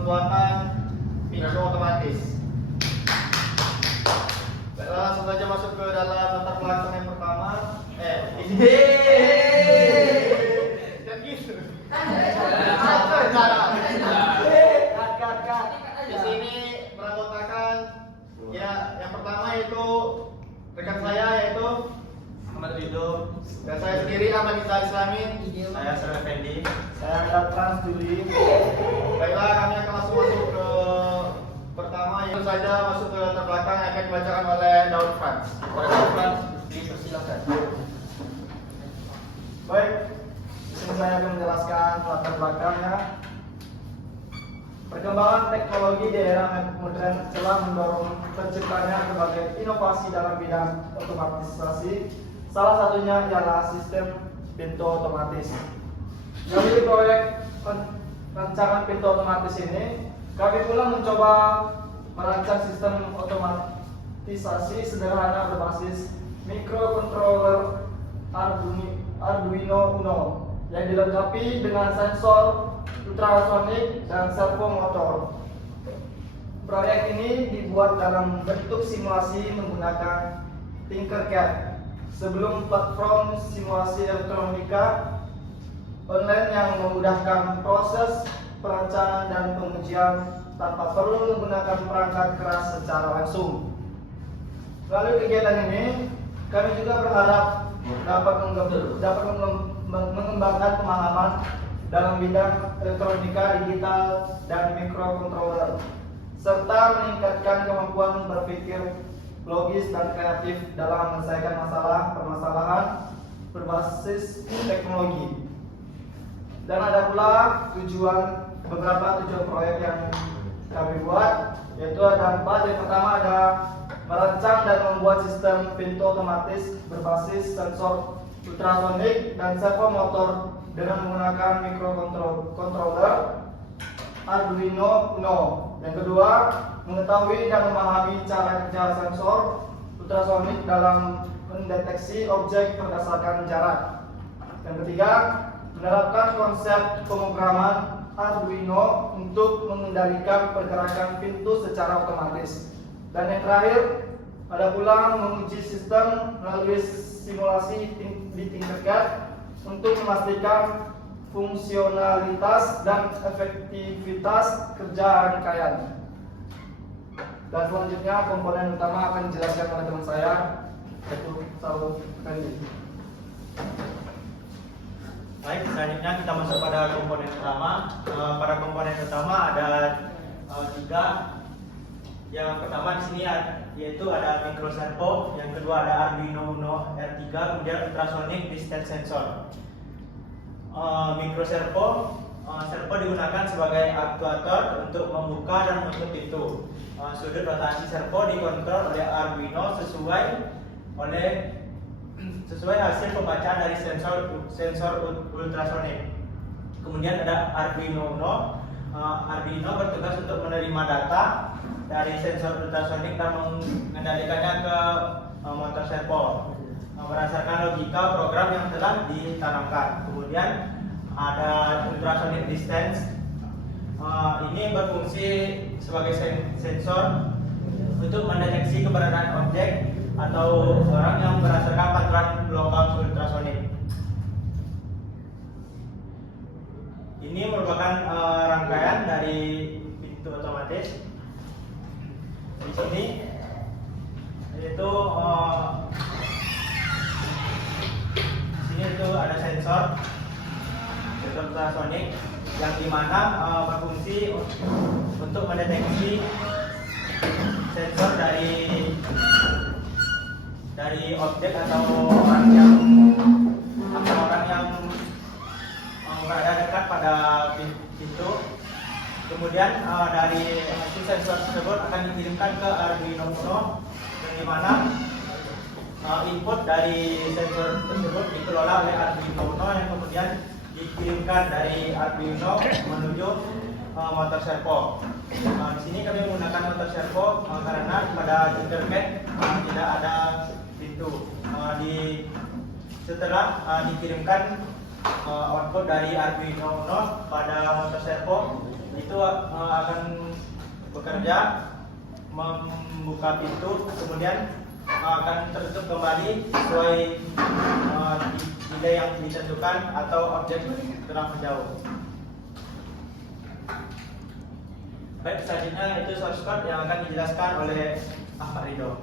pembuatan pintu otomatis. Baiklah, langsung saja masuk ke dalam latar belakang yang pertama. Jangan gitu. Di sini beranggotakan ya, yang pertama yaitu rekan saya yaitu Ahmad Ridho. dan saya sendiri Ahmad Izzal Islamin. Saya Sir Effendi. Saya datang studi. Baiklah, kami akan langsung masuk ke pertama, yaitu saja masuk ke latar belakang yang akan dibacakan oleh Daud Franz. Daud Franz, dipersilakan. Baik, di sini saya akan menjelaskan latar belakangnya. Perkembangan teknologi di era modern telah mendorong terciptanya berbagai inovasi dalam bidang otomatisasi. Salah satunya adalah sistem pintu otomatis. Melalui proyek rancangan pintu otomatis ini, kami pula mencoba merancang sistem otomatisasi sederhana berbasis microcontroller Arduino Uno yang dilengkapi dengan sensor ultrasonik dan servo motor. Proyek ini dibuat dalam bentuk simulasi menggunakan Tinkercad sebelum platform simulasi elektronika online yang memudahkan proses perancangan dan pengujian tanpa perlu menggunakan perangkat keras secara langsung. Melalui kegiatan ini, kami juga berharap dapat mengembangkan pemahaman dalam bidang elektronika digital dan microcontroller, serta meningkatkan kemampuan berpikir logis dan kreatif dalam menyelesaikan permasalahan berbasis teknologi. Dan ada pula beberapa tujuan proyek yang kami buat, yaitu ada 4. Yang pertama ada merancang dan membuat sistem pintu otomatis berbasis sensor ultrasonik dan servo motor dengan menggunakan microcontroller Arduino Uno. Yang kedua, mengetahui dan memahami cara kerja sensor ultrasonik dalam mendeteksi objek berdasarkan jarak. Yang ketiga, menerapkan konsep pemrograman Arduino untuk mengendalikan pergerakan pintu secara otomatis. Dan yang terakhir, ada pula menguji sistem melalui simulasi di Tinkercad untuk memastikan fungsionalitas dan efektivitas kerja rangkaian. Dan selanjutnya komponen utama akan dijelaskan oleh teman saya, yaitu Saul Fendi. Baik, selanjutnya kita masuk pada komponen utama. Pada komponen utama ada 3. Yang pertama di sini yaitu ada microservo, yang kedua ada Arduino Uno R3, kemudian ultrasonic distance sensor. Microservo digunakan sebagai aktuator untuk membuka dan menutup pintu. Sudut rotasi servo dikontrol oleh Arduino sesuai hasil pembacaan dari sensor ultrasonik. Kemudian ada Arduino Uno. Arduino bertugas untuk menerima data dari sensor ultrasonik dan mengendalikannya ke motor servo berdasarkan logika program yang telah ditanamkan. Kemudian ada ultrasonic distance. Ini berfungsi sebagai sensor untuk mendeteksi keberadaan objek atau barang yang berdasarkan pantulan gelombang ultrasonik. Ini merupakan rangkaian dari pintu otomatis. Di sini yaitu itu ada sensor ultrasonik yang dimana berfungsi untuk mendeteksi sensor dari objek atau orang yang berada dekat pada pintu. Kemudian dari hasil sensor tersebut akan dikirimkan ke Arduino Uno, yang dimana input dari sensor tersebut dikelola oleh Arduino Uno yang kemudian dikirimkan dari Arduino menuju motor servo. Di sini kami menggunakan motor servo karena pada Tinkercad tidak ada pintu. Setelah dikirimkan output dari Arduino Uno pada motor servo, itu akan bekerja, membuka pintu, kemudian akan tertutup kembali sesuai nilai yang ditentukan atau objek terang menjauh. Baik, selanjutnya itu source code yang akan dijelaskan oleh Pak Rido.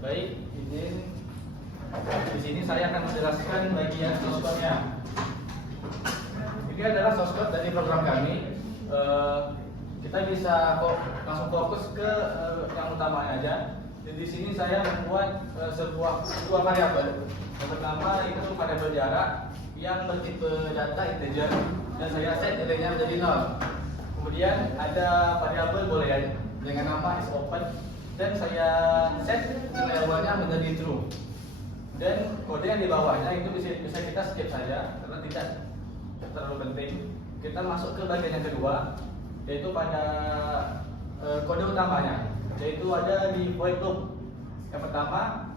Baik, izin. Di sini saya akan menjelaskan bagian source code-nya. Ini adalah source code dari program kami. Kita bisa langsung fokus ke yang utamanya aja. Jadi di sini saya membuat dua variabel. Yang pertama itu variabel jarak yang bertipe data integer dan saya set nilainya menjadi 0. Kemudian ada variabel boolean dengan nama isOpen dan saya set nilai awalnya menjadi true. Dan kode yang di bawahnya itu bisa kita skip saja karena tidak terlalu penting. Kita masuk ke bagian yang kedua, yaitu pada kode utamanya, yaitu ada di void loop. Yang pertama,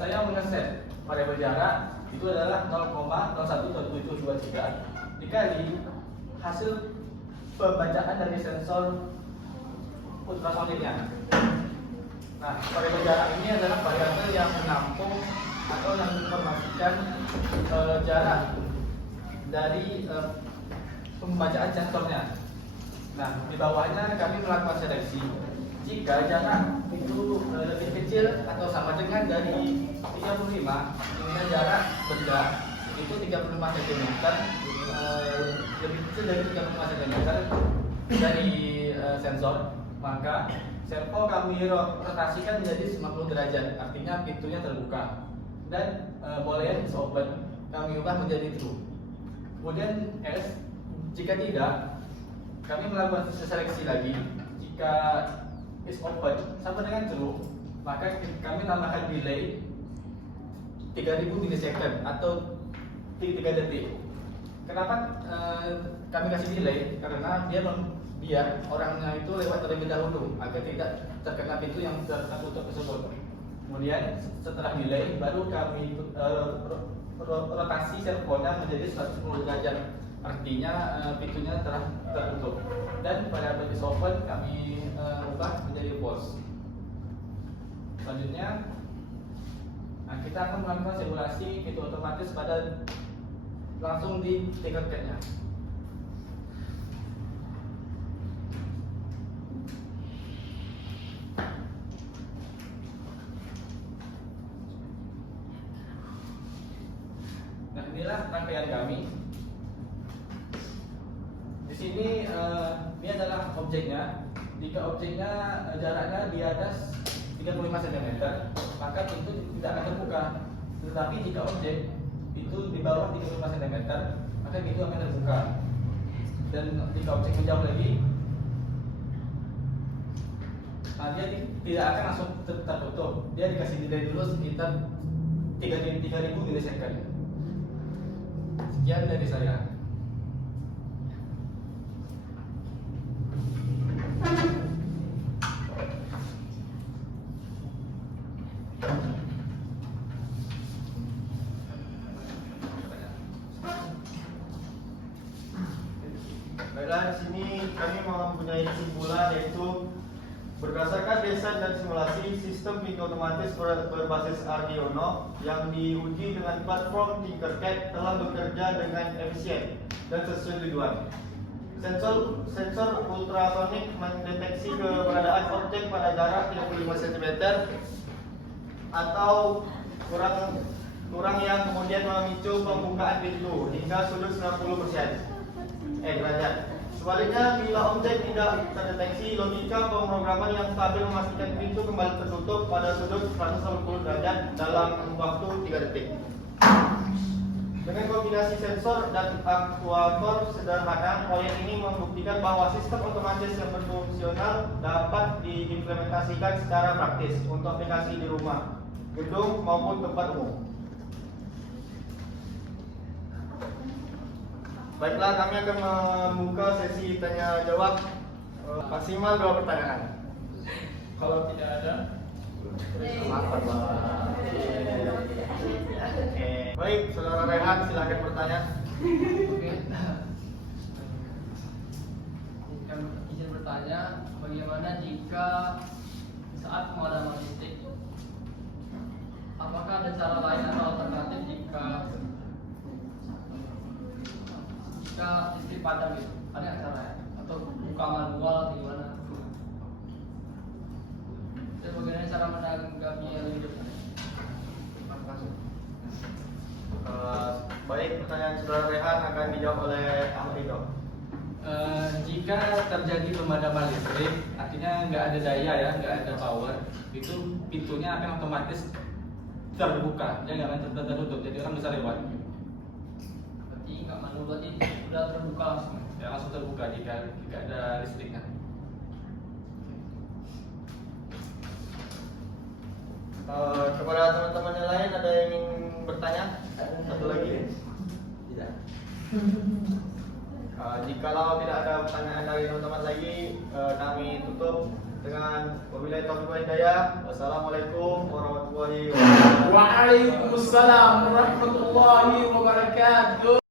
saya mengeset variabel jarak itu adalah 0,011723 dikali hasil pembacaan dari sensor ultrasoniknya. Nah, variabel jarak ini adalah variabel yang menampung atau yang menginformasikan jarak dari pembacaan sensornya. Nah, di bawahnya kami melakukan seleksi. Jika jarak itu lebih kecil atau sama dengan dari 35, ini jarak benda itu 35 cm, lebih kecil dari 35 cm dari sensor, maka servo kami rotasikan menjadi 90 derajat, artinya pintunya terbuka. Dan boolean is open kami ubah menjadi true. Kemudian else, jika tidak, kami melakukan seleksi lagi. Jika is open sama dengan true, maka kami tambahkan delay 3000 milisecond atau 3 detik. Kenapa kami kasih delay? Karena biar orangnya itu lewat terlebih dahulu agar tidak terkena pintu yang tertutup tersebut. Kemudian setelah delay baru kami rotasi servonya menjadi 110 derajat. Artinya pintunya telah tertutup. Dan pada is open kami ubah menjadi false. Selanjutnya, nah, kita akan melakukan simulasi pintu otomatis pada langsung di Tinkercad-nya. Nah, inilah rangkaian kami. Di sini ini adalah objeknya. Jika objeknya jaraknya di atas 35 cm, maka pintu tidak akan terbuka. Tetapi jika objek itu di bawah 35 cm, maka pintu akan terbuka. Dan jika objek menjauh lagi, nah dia tidak akan langsung tertutup. Dia dikasih delay dulu sekitar 3000 milisecond. Sekian dari saya. Baiklah, di sini kami mempunyai kesimpulan, yaitu berdasarkan desain dan simulasi sistem pintu otomatis berbasis Arduino yang diuji dengan platform Tinkercad telah bekerja dengan efisien dan sesuai tujuan. Sensor ultrasonik mendeteksi keberadaan objek pada jarak 35 cm atau kurang yang kemudian memicu pembukaan pintu hingga sudut 90% derajat. Sebaliknya, bila objek tidak terdeteksi, logika pemrograman yang stabil memastikan pintu kembali tertutup pada sudut 180 derajat dalam waktu 3 detik. Dengan kombinasi sensor dan aktuator sederhana, proyek ini membuktikan bahwa sistem otomatis yang berfungsional dapat diimplementasikan secara praktis untuk aplikasi di rumah, gedung maupun tempat umum. Baiklah, kami akan membuka sesi tanya jawab, maksimal 2 pertanyaan. Kalau tidak ada, Baik, saudara Rehan, silakan bertanya. Oke. bertanya, bagaimana jika saat pemadaman listrik, apakah ada cara lain atau alternatif jika listrik padam itu? Ada nggak caranya? Atau buka manual atau gimana? Dan bagaimana cara menanggapi yang lebih depan? Baik, pertanyaan saudara Rehan akan dijawab oleh Ahmad Ridho. Jika terjadi pemadaman listrik, artinya nggak ada daya ya, nggak ada power, itu pintunya akan otomatis terbuka, dia nggak akan tertutup, jadi orang bisa lewat. Berarti nggak manual, berarti sudah terbuka langsung. Ya langsung terbuka jika ada listriknya. Kepada teman-teman yang lain ada yang ingin bertanya? Satu lagi. Tidak. Jikalau tidak ada pertanyaan dari teman-teman lagi, kami tutup dengan wabillahi taufiq wal hidayah. Wassalamualaikum warahmatullahi wabarakatuh. Waalaikumsalam warahmatullahi wabarakatuh.